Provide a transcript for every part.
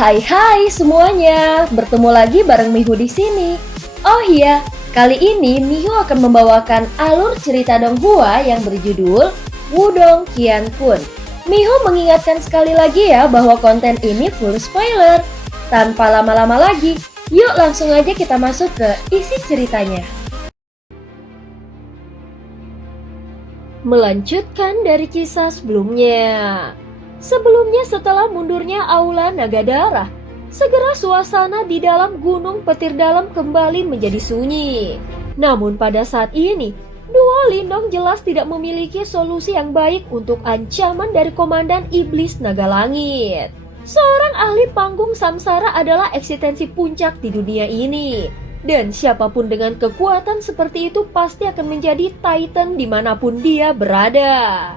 Hai semuanya, bertemu lagi bareng Mihu di sini. Oh iya, kali ini Mihu akan membawakan alur cerita Donghua yang berjudul Wudong Qiankun. Mihu mengingatkan sekali lagi ya bahwa konten ini full spoiler. Tanpa lama-lama lagi, yuk langsung aja kita masuk ke isi ceritanya. Melanjutkan dari kisah sebelumnya. Sebelumnya setelah mundurnya Aula Naga Darah, segera suasana di dalam Gunung Petir Dalam kembali menjadi sunyi. Namun pada saat ini, Dua Lindong jelas tidak memiliki solusi yang baik untuk ancaman dari Komandan Iblis Naga Langit. Seorang ahli panggung samsara adalah eksistensi puncak di dunia ini. Dan siapapun dengan kekuatan seperti itu pasti akan menjadi Titan dimanapun dia berada.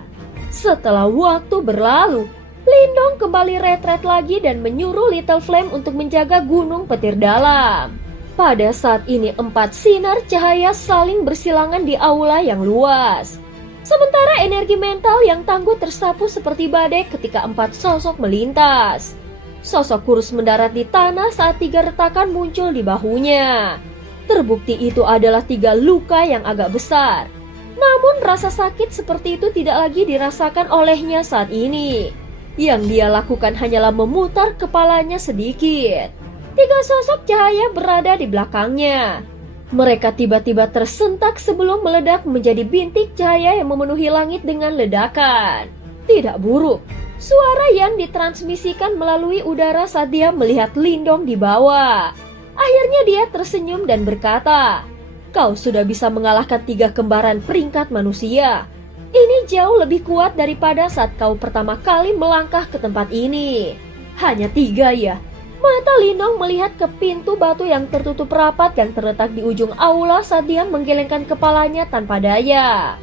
Setelah waktu berlalu, Lindong kembali retret lagi dan menyuruh Little Flame untuk menjaga Gunung Petir Dalam. Pada saat ini 4 sinar cahaya saling bersilangan di aula yang luas. Sementara energi mental yang tangguh tersapu seperti badai ketika 4 sosok melintas. Sosok kurus mendarat di tanah saat 3 retakan muncul di bahunya. Terbukti itu adalah 3 luka yang agak besar. Namun rasa sakit seperti itu tidak lagi dirasakan olehnya saat ini. Yang dia lakukan hanyalah memutar kepalanya sedikit. 3 sosok cahaya berada di belakangnya. Mereka tiba-tiba tersentak sebelum meledak menjadi bintik cahaya yang memenuhi langit dengan ledakan. Tidak buruk. Suara yang ditransmisikan melalui udara saat dia melihat Lindong di bawah. Akhirnya dia tersenyum dan berkata, "Kau sudah bisa mengalahkan 3 kembaran peringkat manusia. Ini jauh lebih kuat daripada saat kau pertama kali melangkah ke tempat ini." Hanya 3 ya? Mata Lindong melihat ke pintu batu yang tertutup rapat yang terletak di ujung aula saat dia menggelengkan kepalanya tanpa daya.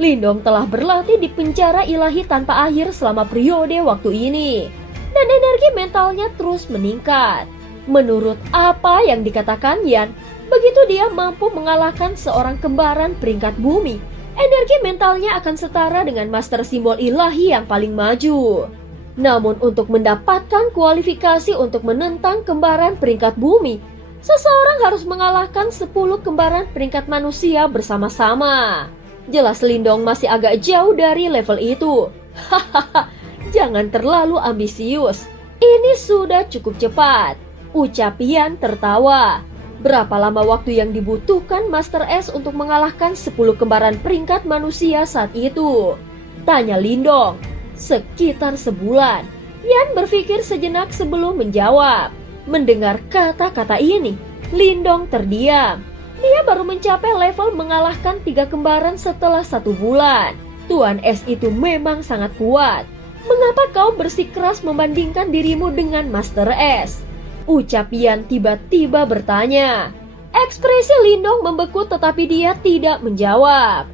Lindong telah berlatih di penjara ilahi tanpa akhir selama periode waktu ini. Dan energi mentalnya terus meningkat. Menurut apa yang dikatakan Yan, begitu dia mampu mengalahkan seorang kembaran peringkat bumi, energi mentalnya akan setara dengan master simbol ilahi yang paling maju. Namun untuk mendapatkan kualifikasi untuk menentang kembaran peringkat bumi, seseorang harus mengalahkan 10 kembaran peringkat manusia bersama-sama. Jelas Lindong masih agak jauh dari level itu. Hahaha, jangan terlalu ambisius. Ini sudah cukup cepat, ucap Yan tertawa. Berapa lama waktu yang dibutuhkan Master S untuk mengalahkan 10 kembaran peringkat manusia saat itu? Tanya Lindong. Sekitar sebulan. Yan berpikir sejenak sebelum menjawab. Mendengar kata-kata ini, Lindong terdiam. Dia baru mencapai level mengalahkan 3 kembaran setelah 1 bulan. Tuan S itu memang sangat kuat. Mengapa kau bersikeras membandingkan dirimu dengan Master S? Ucap Yan tiba-tiba bertanya. Ekspresi Lindong membeku tetapi dia tidak menjawab.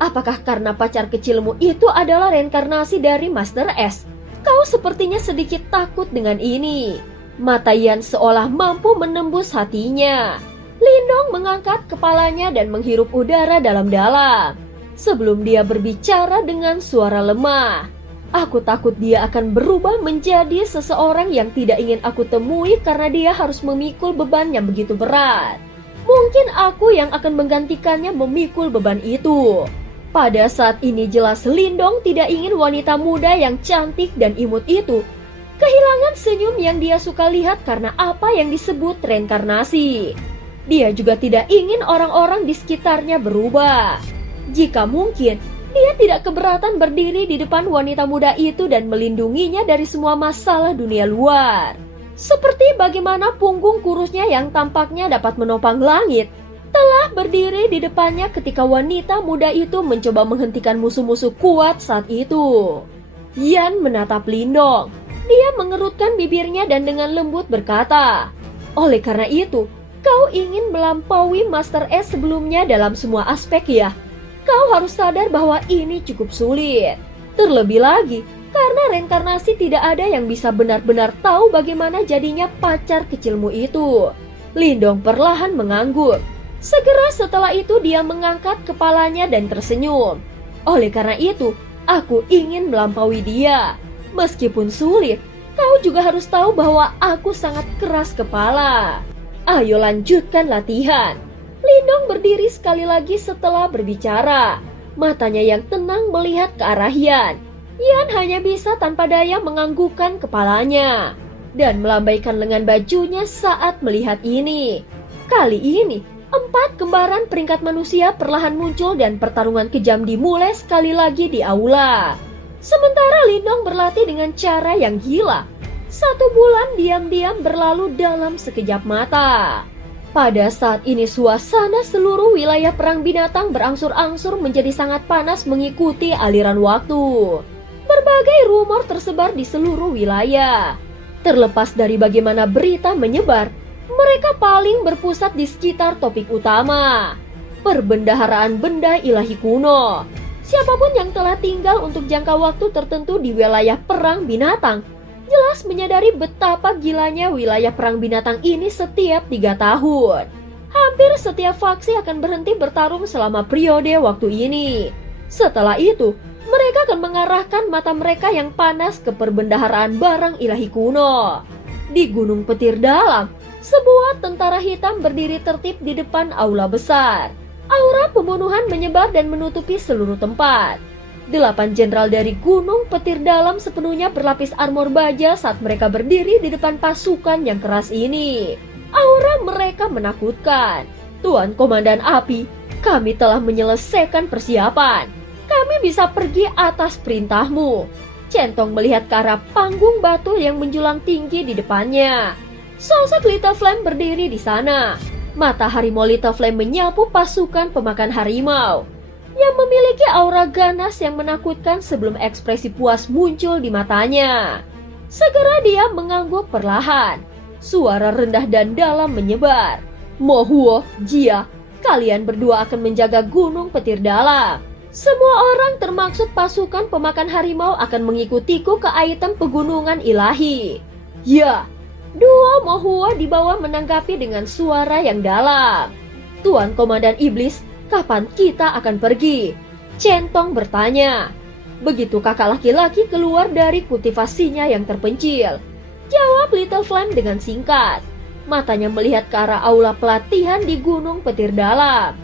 Apakah karena pacar kecilmu itu adalah reinkarnasi dari Master S? Kau sepertinya sedikit takut dengan ini. Mata Yan seolah mampu menembus hatinya. Lindong mengangkat kepalanya dan menghirup udara dalam-dalam. Sebelum dia berbicara dengan suara lemah. Aku takut dia akan berubah menjadi seseorang yang tidak ingin aku temui karena dia harus memikul beban yang begitu berat. Mungkin aku yang akan menggantikannya memikul beban itu. Pada saat ini jelas Lindong tidak ingin wanita muda yang cantik dan imut itu kehilangan senyum yang dia suka lihat karena apa yang disebut reinkarnasi. Dia juga tidak ingin orang-orang di sekitarnya berubah. Jika mungkin, dia tidak keberatan berdiri di depan wanita muda itu dan melindunginya dari semua masalah dunia luar. Seperti bagaimana punggung kurusnya yang tampaknya dapat menopang langit telah berdiri di depannya ketika wanita muda itu mencoba menghentikan musuh-musuh kuat saat itu. Yan menatap Lindong. Dia mengerutkan bibirnya dan dengan lembut berkata, "Oleh karena itu, kau ingin melampaui Master S sebelumnya dalam semua aspek ya? Kau harus sadar bahwa ini cukup sulit. Terlebih lagi, karena reinkarnasi tidak ada yang bisa benar-benar tahu bagaimana jadinya pacar kecilmu itu." Lindong perlahan mengangguk. Segera setelah itu dia mengangkat kepalanya dan tersenyum. "Oleh karena itu, aku ingin melampaui dia. Meskipun sulit, Kau juga harus tahu bahwa aku sangat keras kepala. Ayo lanjutkan latihan. Lindong berdiri sekali lagi setelah berbicara. Matanya yang tenang melihat ke arah Yan. Yan hanya bisa tanpa daya menganggukkan kepalanya dan melambaikan lengan bajunya saat melihat ini. Kali ini, 4 kembaran peringkat manusia perlahan muncul dan pertarungan kejam dimulai sekali lagi di aula. Sementara Lindong berlatih dengan cara yang gila. 1 bulan diam-diam berlalu dalam sekejap mata. Pada saat ini suasana seluruh wilayah perang binatang berangsur-angsur menjadi sangat panas mengikuti aliran waktu. Berbagai rumor tersebar di seluruh wilayah. Terlepas dari bagaimana berita menyebar, mereka paling berpusat di sekitar topik utama, perbendaharaan benda ilahi kuno. Siapapun yang telah tinggal untuk jangka waktu tertentu di wilayah perang binatang jelas menyadari betapa gilanya wilayah perang binatang ini setiap 3 tahun. Hampir setiap faksi akan berhenti bertarung selama periode waktu ini. Setelah itu, mereka akan mengarahkan mata mereka yang panas ke perbendaharaan barang ilahi kuno. Di Gunung Petir Dalam, sebuah tentara hitam berdiri tertib di depan aula besar. Aura pembunuhan menyebar dan menutupi seluruh tempat. 8 jenderal dari Gunung Petir Dalam sepenuhnya berlapis armor baja saat mereka berdiri di depan pasukan yang keras ini. Aura mereka menakutkan. Tuan Komandan Api, kami telah menyelesaikan persiapan. Kami bisa pergi atas perintahmu. Centong melihat ke arah panggung batu yang menjulang tinggi di depannya. Sosok Little Flame berdiri di sana. Mata harimau Little Flame menyapu pasukan pemakan harimau yang memiliki aura ganas yang menakutkan sebelum ekspresi puas muncul di matanya. Segera dia mengangguk perlahan. Suara rendah dan dalam menyebar. Mohuo, Jia, kalian berdua akan menjaga Gunung Petir Dalam. Semua orang termaksud pasukan pemakan harimau akan mengikutiku ke item pegunungan ilahi. Ya, 2 Mohuo di bawah menanggapi dengan suara yang dalam. Tuan Komandan Iblis, kapan kita akan pergi? Centong bertanya. Begitu kakak laki-laki keluar dari kultivasinya yang terpencil, jawab Little Flame dengan singkat. Matanya melihat ke arah aula pelatihan di Gunung Petir Dalam.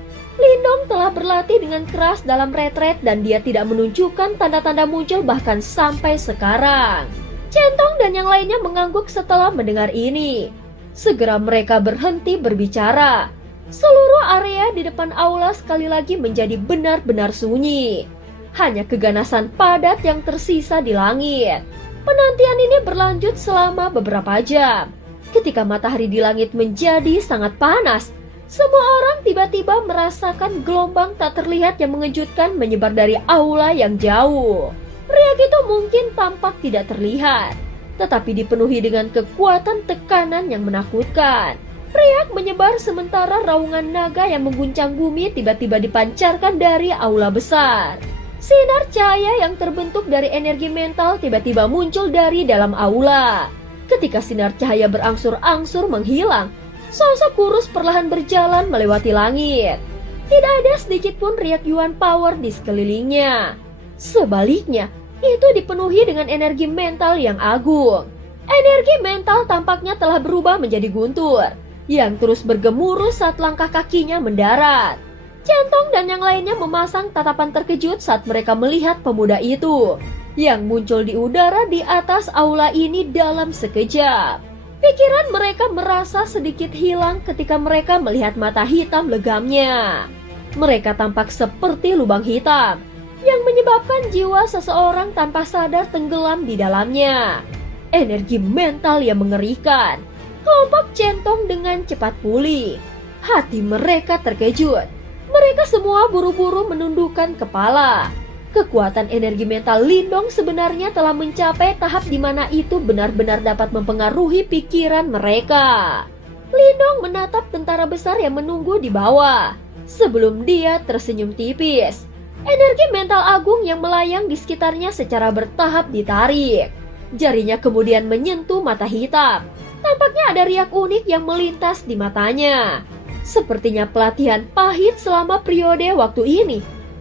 Lindong telah berlatih dengan keras dalam retret dan dia tidak menunjukkan tanda-tanda muncul bahkan sampai sekarang. Centong dan yang lainnya mengangguk setelah mendengar ini. Segera mereka berhenti berbicara. Seluruh area di depan aula sekali lagi menjadi benar-benar sunyi. Hanya keganasan padat yang tersisa di langit. Penantian ini berlanjut selama beberapa jam. Ketika matahari di langit menjadi sangat panas, semua orang tiba-tiba merasakan gelombang tak terlihat yang mengejutkan menyebar dari aula yang jauh. Riak itu mungkin tampak tidak terlihat, tetapi dipenuhi dengan kekuatan tekanan yang menakutkan. Riak menyebar sementara raungan naga yang mengguncang bumi tiba-tiba dipancarkan dari aula besar. Sinar cahaya yang terbentuk dari energi mental tiba-tiba muncul dari dalam aula. Ketika sinar cahaya berangsur-angsur menghilang, sosok kurus perlahan berjalan melewati langit. Tidak ada sedikit pun riak Yuan power di sekelilingnya. Sebaliknya, itu dipenuhi dengan energi mental yang agung. Energi mental tampaknya telah berubah menjadi guntur, yang terus bergemuruh saat langkah kakinya mendarat. Centong dan yang lainnya memasang tatapan terkejut saat mereka melihat pemuda itu, yang muncul di udara di atas aula ini dalam sekejap. Pikiran mereka merasa sedikit hilang ketika mereka melihat mata hitam legamnya. Mereka tampak seperti lubang hitam yang menyebabkan jiwa seseorang tanpa sadar tenggelam di dalamnya. Energi mental yang mengerikan. Kelompok Centong dengan cepat pulih. Hati mereka terkejut. Mereka semua buru-buru menundukkan kepala. Kekuatan energi mental Lindong sebenarnya telah mencapai tahap di mana itu benar-benar dapat mempengaruhi pikiran mereka. Lindong menatap tentara besar yang menunggu di bawah. Sebelum dia tersenyum tipis, energi mental agung yang melayang di sekitarnya secara bertahap ditarik. Jarinya kemudian menyentuh mata hitam. Tampaknya ada riak unik yang melintas di matanya. Sepertinya pelatihan pahit selama periode waktu ini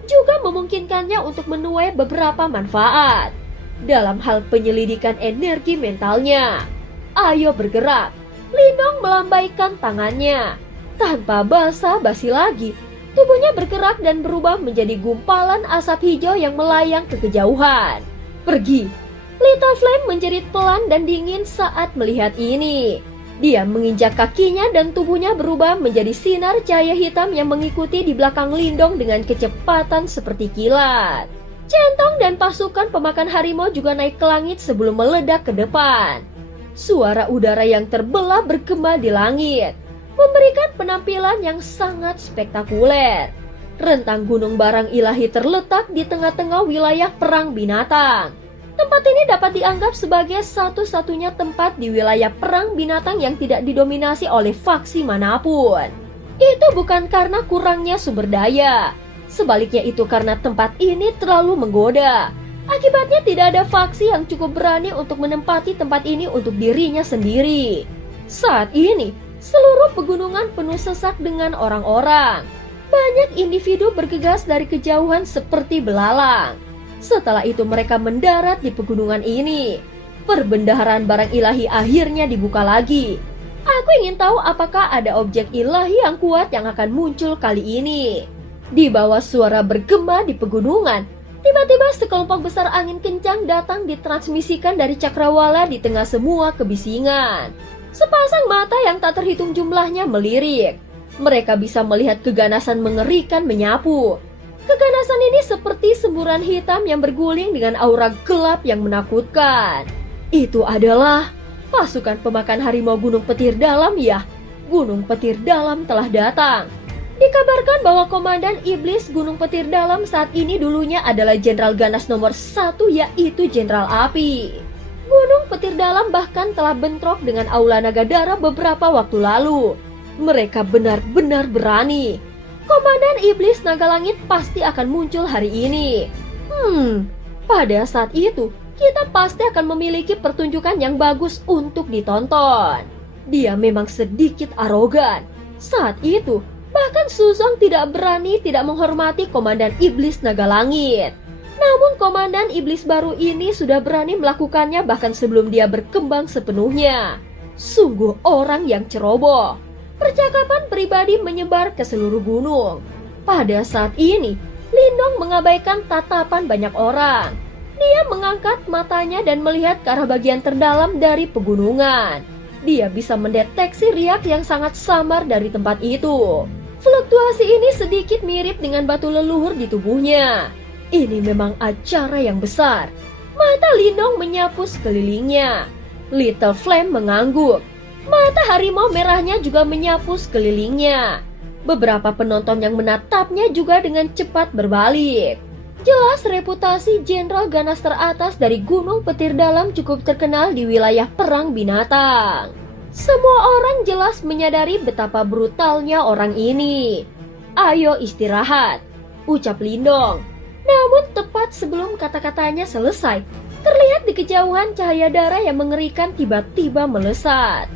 juga memungkinkannya untuk menuai beberapa manfaat. dalam hal penyelidikan energi mentalnya. Ayo bergerak. Lindong melambaikan tangannya. Tanpa basa-basi lagi, tubuhnya bergerak dan berubah menjadi gumpalan asap hijau yang melayang ke kejauhan. Pergi. Little Flame menjerit pelan dan dingin saat melihat ini. Dia menginjak kakinya dan tubuhnya berubah menjadi sinar cahaya hitam yang mengikuti di belakang Lindong dengan kecepatan seperti kilat. Centong dan pasukan pemakan harimau juga naik ke langit sebelum meledak ke depan. Suara udara yang terbelah bergema di langit, memberikan penampilan yang sangat spektakuler. Rentang gunung barang ilahi terletak di tengah-tengah wilayah perang binatang. Tempat ini dapat dianggap sebagai satu-satunya tempat di wilayah perang binatang yang tidak didominasi oleh faksi manapun. Itu bukan karena kurangnya sumber daya. Sebaliknya itu karena tempat ini terlalu menggoda. Akibatnya tidak ada faksi yang cukup berani untuk menempati tempat ini untuk dirinya sendiri. Saat ini, seluruh pegunungan penuh sesak dengan orang-orang. Banyak individu bergegas dari kejauhan seperti belalang. Setelah itu mereka mendarat di pegunungan ini. Perbendaharaan barang ilahi akhirnya dibuka lagi. Aku ingin tahu apakah ada objek ilahi yang kuat yang akan muncul kali ini. Di bawah suara bergema di pegunungan, tiba-tiba sekelompok besar angin kencang datang ditransmisikan dari cakrawala di tengah semua kebisingan. Sepasang mata yang tak terhitung jumlahnya melirik. Mereka bisa melihat keganasan mengerikan menyapu. Keganasan ini seperti semburan hitam yang berguling dengan aura gelap yang menakutkan. Itu adalah pasukan pemakan harimau Gunung Petir Dalam ya. Gunung Petir Dalam telah datang. Dikabarkan bahwa Komandan Iblis Gunung Petir Dalam saat ini dulunya adalah Jenderal Ganas nomor 1, yaitu Jenderal Api. Gunung Petir Dalam bahkan telah bentrok dengan Aula Nagadara beberapa waktu lalu. Mereka benar-benar berani. Komandan Iblis Naga Langit pasti akan muncul hari ini. Pada saat itu, kita pasti akan memiliki pertunjukan yang bagus untuk ditonton. Dia memang sedikit arogan. Saat itu, bahkan Suzong tidak berani tidak menghormati Komandan Iblis Naga Langit. Namun Komandan Iblis baru ini sudah berani melakukannya bahkan sebelum dia berkembang sepenuhnya. Sungguh orang yang ceroboh. Percakapan pribadi menyebar ke seluruh gunung. Pada saat ini, Lindong mengabaikan tatapan banyak orang. Dia mengangkat matanya dan melihat ke arah bagian terdalam dari pegunungan. Dia bisa mendeteksi riak yang sangat samar dari tempat itu. Fluktuasi ini sedikit mirip dengan batu leluhur di tubuhnya. Ini memang acara yang besar. Mata Lindong menyapu sekelilingnya. Little Flame mengangguk. Mata harimau merahnya juga menyapu sekelilingnya. Beberapa penonton yang menatapnya juga dengan cepat berbalik. Jelas reputasi Jenderal Ganas teratas dari Gunung Petir Dalam cukup terkenal di wilayah perang binatang. Semua orang jelas menyadari betapa brutalnya orang ini. Ayo istirahat, ucap Lindong. Namun tepat sebelum kata-katanya selesai, terlihat di kejauhan cahaya darah yang mengerikan tiba-tiba melesat.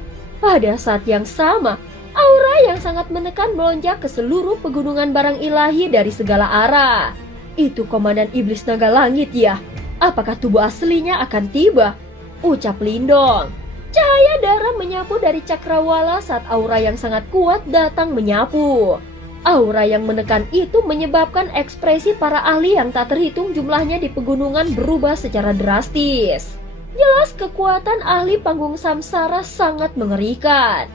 Pada saat yang sama, aura yang sangat menekan melonjak ke seluruh pegunungan barang ilahi dari segala arah. Itu Komandan Iblis Naga Langit ya? Apakah tubuh aslinya akan tiba? Ucap Lindong. Cahaya darah menyapu dari cakrawala saat aura yang sangat kuat datang menyapu. Aura yang menekan itu menyebabkan ekspresi para ahli yang tak terhitung jumlahnya di pegunungan berubah secara drastis. Jelas kekuatan ahli panggung samsara sangat mengerikan.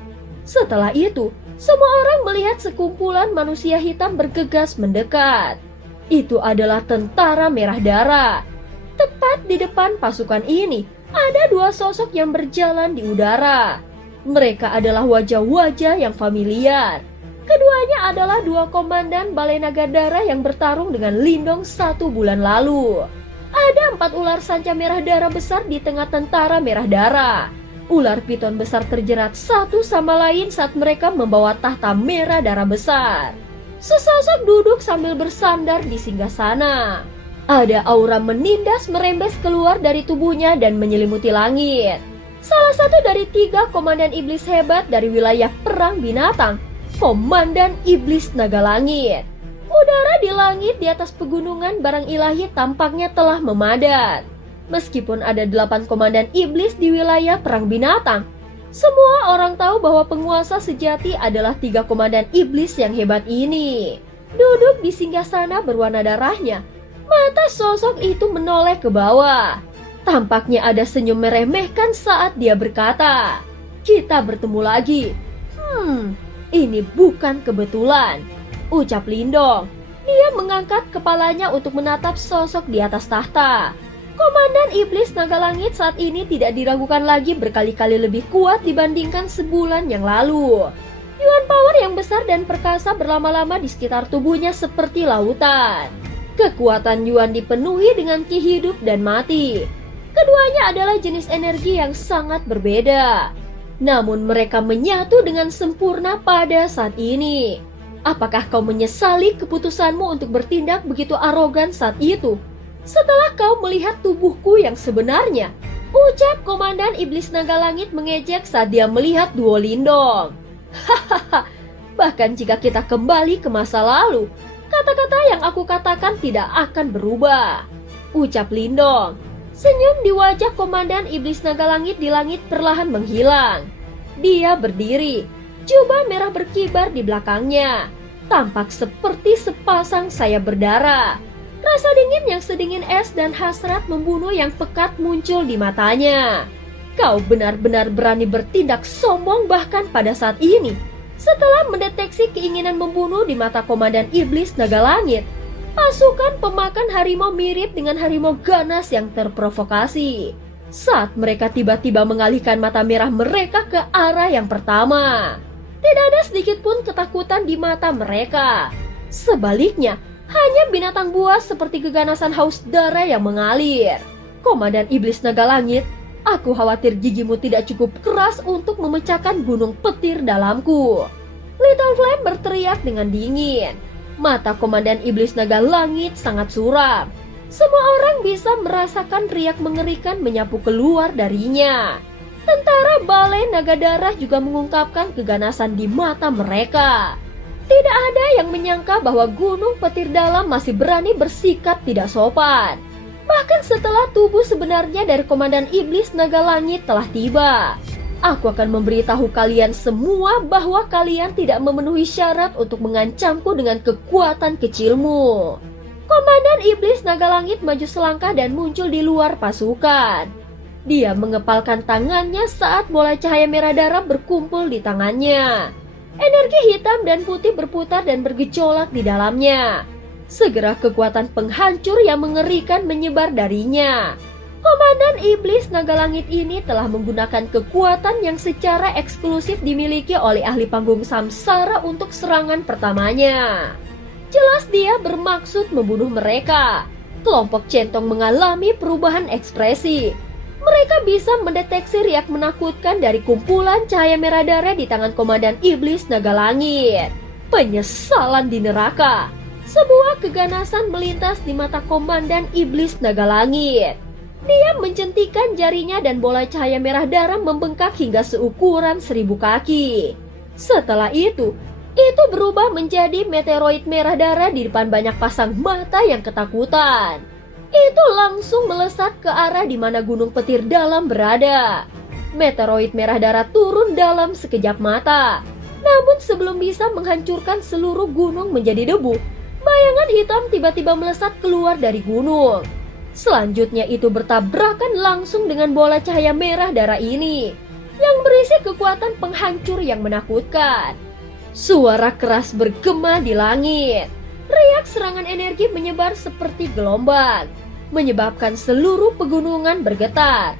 Setelah itu, semua orang melihat sekumpulan manusia hitam bergegas mendekat. Itu adalah tentara merah darah. Tepat di depan pasukan ini, ada dua sosok yang berjalan di udara. Mereka adalah wajah-wajah yang familiar. Keduanya adalah dua komandan Balai Nagadara yang bertarung dengan Lindong 1 bulan lalu. Ada 4 ular sanca merah darah besar di tengah tentara merah darah. Ular piton besar terjerat satu sama lain saat mereka membawa tahta merah darah besar. Sesosok duduk sambil bersandar di singgasana. Ada aura menindas merembes keluar dari tubuhnya dan menyelimuti langit. Salah satu dari 3 komandan iblis hebat dari wilayah perang binatang, Komandan Iblis Naga Langit. Udara di langit di atas pegunungan barang ilahi tampaknya telah memadat. Meskipun ada 8 komandan iblis di wilayah perang binatang, semua orang tahu bahwa penguasa sejati adalah 3 komandan iblis yang hebat ini. Duduk di singgasana berwarna darahnya, mata sosok itu menoleh ke bawah. Tampaknya ada senyum meremehkan saat dia berkata, "Kita bertemu lagi. Ini bukan kebetulan," ucap Lindong. Dia mengangkat kepalanya untuk menatap sosok di atas tahta. Komandan Iblis Naga Langit saat ini tidak diragukan lagi berkali-kali lebih kuat dibandingkan sebulan yang lalu. Yuan power yang besar dan perkasa berlama-lama di sekitar tubuhnya seperti lautan. Kekuatan Yuan dipenuhi dengan ki hidup dan mati. Keduanya adalah jenis energi yang sangat berbeda. Namun mereka menyatu dengan sempurna pada saat ini. Apakah kau menyesali keputusanmu untuk bertindak begitu arogan saat itu? Setelah kau melihat tubuhku yang sebenarnya, ucap Komandan Iblis Naga Langit mengejek saat dia melihat duo Lindong. Hahaha, bahkan jika kita kembali ke masa lalu, kata-kata yang aku katakan tidak akan berubah, ucap Lindong. Senyum di wajah Komandan Iblis Naga Langit di langit perlahan menghilang. Dia berdiri, jubah merah berkibar di belakangnya. Tampak seperti sepasang sayap berdarah. Rasa dingin yang sedingin es dan hasrat membunuh yang pekat muncul di matanya. Kau benar-benar berani bertindak sombong bahkan pada saat ini. Setelah mendeteksi keinginan membunuh di mata Komandan Iblis Naga Langit, pasukan pemakan harimau mirip dengan harimau ganas yang terprovokasi. Saat mereka tiba-tiba mengalihkan mata merah mereka ke arah yang pertama, tidak ada sedikit pun ketakutan di mata mereka. Sebaliknya, hanya binatang buas seperti keganasan haus darah yang mengalir. Komandan Iblis Naga Langit, aku khawatir gigimu tidak cukup keras untuk memecahkan gunung petir dalamku. Little Flame berteriak dengan dingin. Mata Komandan Iblis Naga Langit sangat suram. Semua orang bisa merasakan riak mengerikan menyapu keluar darinya. Tentara Balai Naga Darah juga mengungkapkan keganasan di mata mereka. Tidak ada yang menyangka bahwa Gunung Petir Dalam masih berani bersikap tidak sopan. Bahkan setelah tubuh sebenarnya dari Komandan Iblis Naga Langit telah tiba. Aku akan memberitahu kalian semua bahwa kalian tidak memenuhi syarat untuk mengancamku dengan kekuatan kecilmu. Komandan Iblis Naga Langit maju selangkah dan muncul di luar pasukan. Dia mengepalkan tangannya saat bola cahaya merah darah berkumpul di tangannya. Energi hitam dan putih berputar dan bergejolak di dalamnya. Segera kekuatan penghancur yang mengerikan menyebar darinya. Komandan Iblis Naga Langit ini telah menggunakan kekuatan yang secara eksklusif dimiliki oleh ahli panggung samsara untuk serangan pertamanya. Jelas dia bermaksud membunuh mereka. Kelompok centong mengalami perubahan ekspresi. Mereka bisa mendeteksi riak menakutkan dari kumpulan cahaya merah darah di tangan Komandan Iblis Naga Langit. Penyesalan di neraka. Sebuah keganasan melintas di mata Komandan Iblis Naga Langit. Dia mencentikan jarinya dan bola cahaya merah darah membengkak hingga seukuran 1000 kaki. Setelah itu berubah menjadi meteoroid merah darah di depan banyak pasang mata yang ketakutan. Itu langsung melesat ke arah di mana Gunung Petir Dalam berada. Meteoroid merah darah turun dalam sekejap mata. Namun sebelum bisa menghancurkan seluruh gunung menjadi debu, bayangan hitam tiba-tiba melesat keluar dari gunung. Selanjutnya itu bertabrakan langsung dengan bola cahaya merah darah ini, yang berisi kekuatan penghancur yang menakutkan. Suara keras bergema di langit. Riak serangan energi menyebar seperti gelombang, menyebabkan seluruh pegunungan bergetar.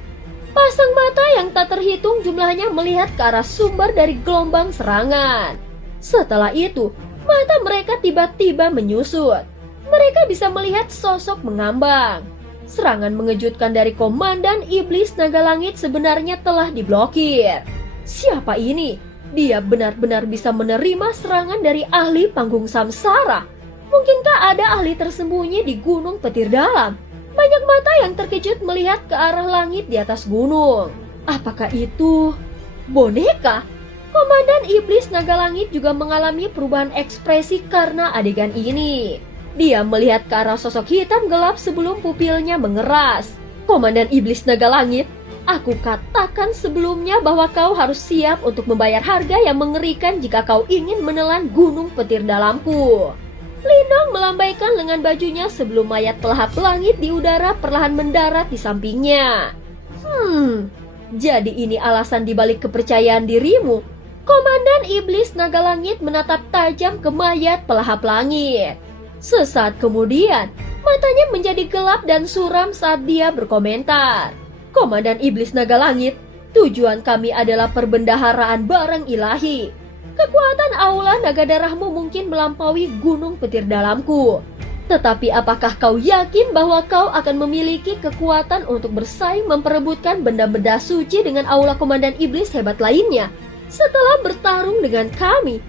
Pasang mata yang tak terhitung jumlahnya melihat ke arah sumber dari gelombang serangan. Setelah itu, mata mereka tiba-tiba menyusut. Mereka bisa melihat sosok mengambang. Serangan mengejutkan dari Komandan Iblis Naga Langit sebenarnya telah diblokir. Siapa ini? Dia benar-benar bisa menerima serangan dari ahli panggung samsara. Mungkinkah ada ahli tersembunyi di Gunung Petir Dalam? Banyak mata yang terkejut melihat ke arah langit di atas gunung. Apakah itu boneka? Komandan Iblis Naga Langit juga mengalami perubahan ekspresi karena adegan ini. Dia melihat ke arah sosok hitam gelap sebelum pupilnya mengeras. Komandan Iblis Naga Langit, aku katakan sebelumnya bahwa kau harus siap untuk membayar harga yang mengerikan jika kau ingin menelan gunung petir dalamku. Lindong melambaikan lengan bajunya sebelum mayat pelahap langit di udara perlahan mendarat di sampingnya. Jadi ini alasan dibalik kepercayaan dirimu. Komandan Iblis Naga Langit menatap tajam ke mayat pelahap langit. Sesaat kemudian, matanya menjadi gelap dan suram saat dia berkomentar. Komandan Iblis Naga Langit, tujuan kami adalah perbendaharaan barang ilahi. Kekuatan aula naga darahmu mungkin melampaui gunung petir dalamku. Tetapi apakah kau yakin bahwa kau akan memiliki kekuatan untuk bersaing memperebutkan benda-benda suci dengan aula komandan iblis hebat lainnya setelah bertarung dengan kami?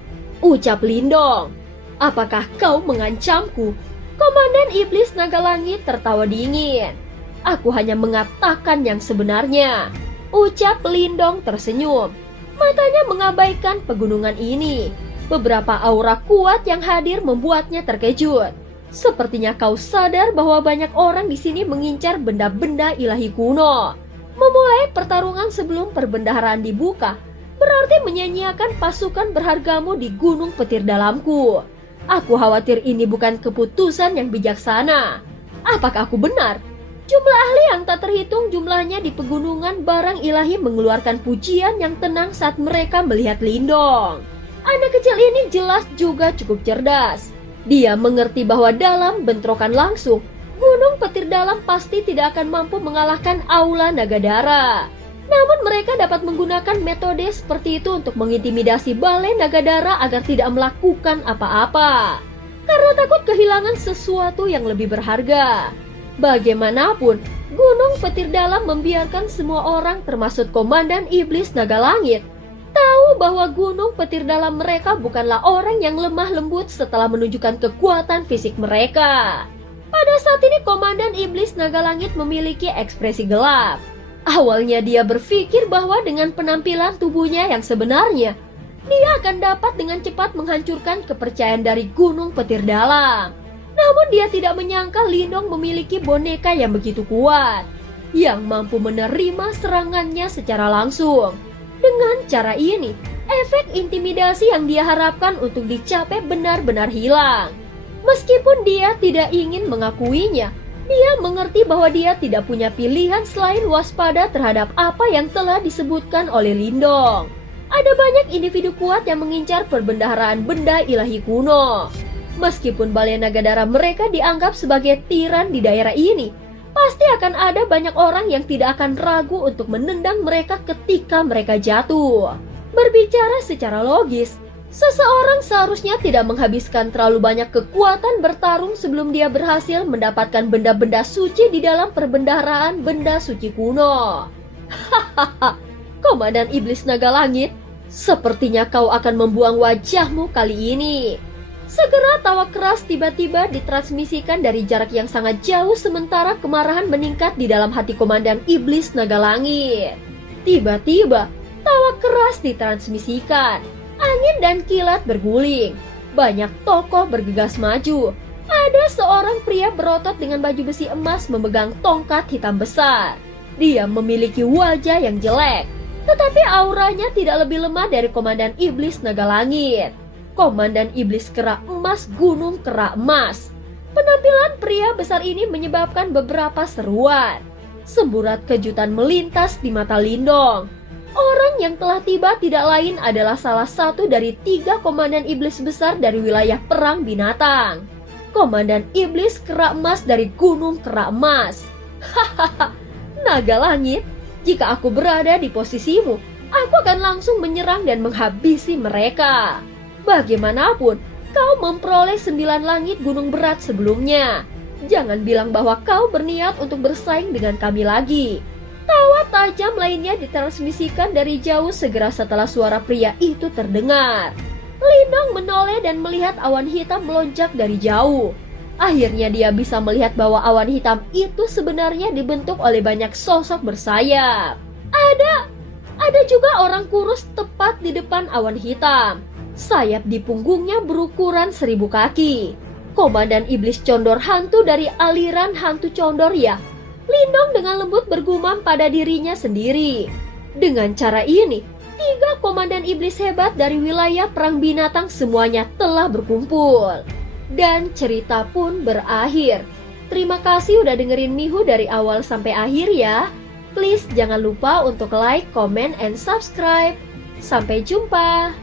Ucap Lindong. Apakah kau mengancamku? Komandan Iblis Naga Langit tertawa dingin. Aku hanya mengatakan yang sebenarnya. Ucap Lindong tersenyum. Matanya mengabaikan pegunungan ini. Beberapa aura kuat yang hadir membuatnya terkejut. Sepertinya kau sadar bahwa banyak orang di sini mengincar benda-benda ilahi kuno. Memulai pertarungan sebelum perbendaharaan dibuka berarti menyia-nyiakan pasukan berhargamu di gunung petir dalamku. Aku khawatir ini bukan keputusan yang bijaksana. Apakah aku benar? Jumlah ahli yang tak terhitung jumlahnya di pegunungan barang ilahi mengeluarkan pujian yang tenang saat mereka melihat Lindong. Anak kecil ini jelas juga cukup cerdas. Dia mengerti bahwa dalam bentrokan langsung, gunung petir dalam pasti tidak akan mampu mengalahkan aula naga dara. Namun mereka dapat menggunakan metode seperti itu untuk mengintimidasi balai naga dara agar tidak melakukan apa-apa. Karena takut kehilangan sesuatu yang lebih berharga. Bagaimanapun, gunung petir dalam membiarkan semua orang termasuk komandan iblis naga langit tahu bahwa gunung petir dalam mereka bukanlah orang yang lemah lembut setelah menunjukkan kekuatan fisik mereka. Pada saat ini komandan iblis naga langit memiliki ekspresi gelap. Awalnya dia berpikir bahwa dengan penampilan tubuhnya yang sebenarnya, dia akan dapat dengan cepat menghancurkan kepercayaan dari gunung petir dalam. Namun dia tidak menyangka Lindong memiliki boneka yang begitu kuat, yang mampu menerima serangannya secara langsung. Dengan cara ini, efek intimidasi yang dia harapkan untuk dicapai benar-benar hilang. Meskipun dia tidak ingin mengakuinya, dia mengerti bahwa dia tidak punya pilihan selain waspada terhadap apa yang telah disebutkan oleh Lindong. Ada banyak individu kuat yang mengincar perbendaharaan benda ilahi kuno. Meskipun balai naga dara mereka dianggap sebagai tiran di daerah ini, pasti akan ada banyak orang yang tidak akan ragu untuk menendang mereka ketika mereka jatuh. Berbicara secara logis, seseorang seharusnya tidak menghabiskan terlalu banyak kekuatan bertarung sebelum dia berhasil mendapatkan benda-benda suci di dalam perbendaharaan benda suci kuno. Hahaha, Komandan Iblis Naga Langit, sepertinya kau akan membuang wajahmu kali ini. Segera tawa keras tiba-tiba ditransmisikan dari jarak yang sangat jauh sementara kemarahan meningkat di dalam hati Komandan Iblis Naga Langit. Tiba-tiba, tawa keras ditransmisikan. Angin dan kilat berguling. Banyak tokoh bergegas maju. Ada seorang pria berotot dengan baju besi emas memegang tongkat hitam besar. Dia memiliki wajah yang jelek, tetapi auranya tidak lebih lemah dari Komandan Iblis Naga Langit. Komandan Iblis Kera Emas Gunung Kera Emas. Penampilan pria besar ini menyebabkan beberapa seruan. Semburat kejutan melintas di mata Lindong. Orang yang telah tiba tidak lain adalah salah satu dari 3 komandan iblis besar dari wilayah perang binatang. Komandan Iblis Kera Emas dari Gunung Kera Emas. Hahaha, Naga Langit, jika aku berada di posisimu, aku akan langsung menyerang dan menghabisi mereka. Bagaimanapun, kau memperoleh 9 langit gunung berat sebelumnya. Jangan bilang bahwa kau berniat untuk bersaing dengan kami lagi. Tawa tajam lainnya ditransmisikan dari jauh segera setelah suara pria itu terdengar. Lindong menoleh dan melihat awan hitam melonjak dari jauh. Akhirnya dia bisa melihat bahwa awan hitam itu sebenarnya dibentuk oleh banyak sosok bersayap. Ada juga orang kurus tepat di depan awan hitam. Sayap di punggungnya berukuran 1000 kaki. Komandan Iblis Condor Hantu dari aliran hantu Condor ya. Lindong dengan lembut bergumam pada dirinya sendiri. Dengan cara ini, 3 komandan iblis hebat dari wilayah perang binatang semuanya telah berkumpul. Dan cerita pun berakhir. Terima kasih udah dengerin Mihu dari awal sampai akhir ya. Please jangan lupa untuk like, comment, and subscribe. Sampai jumpa.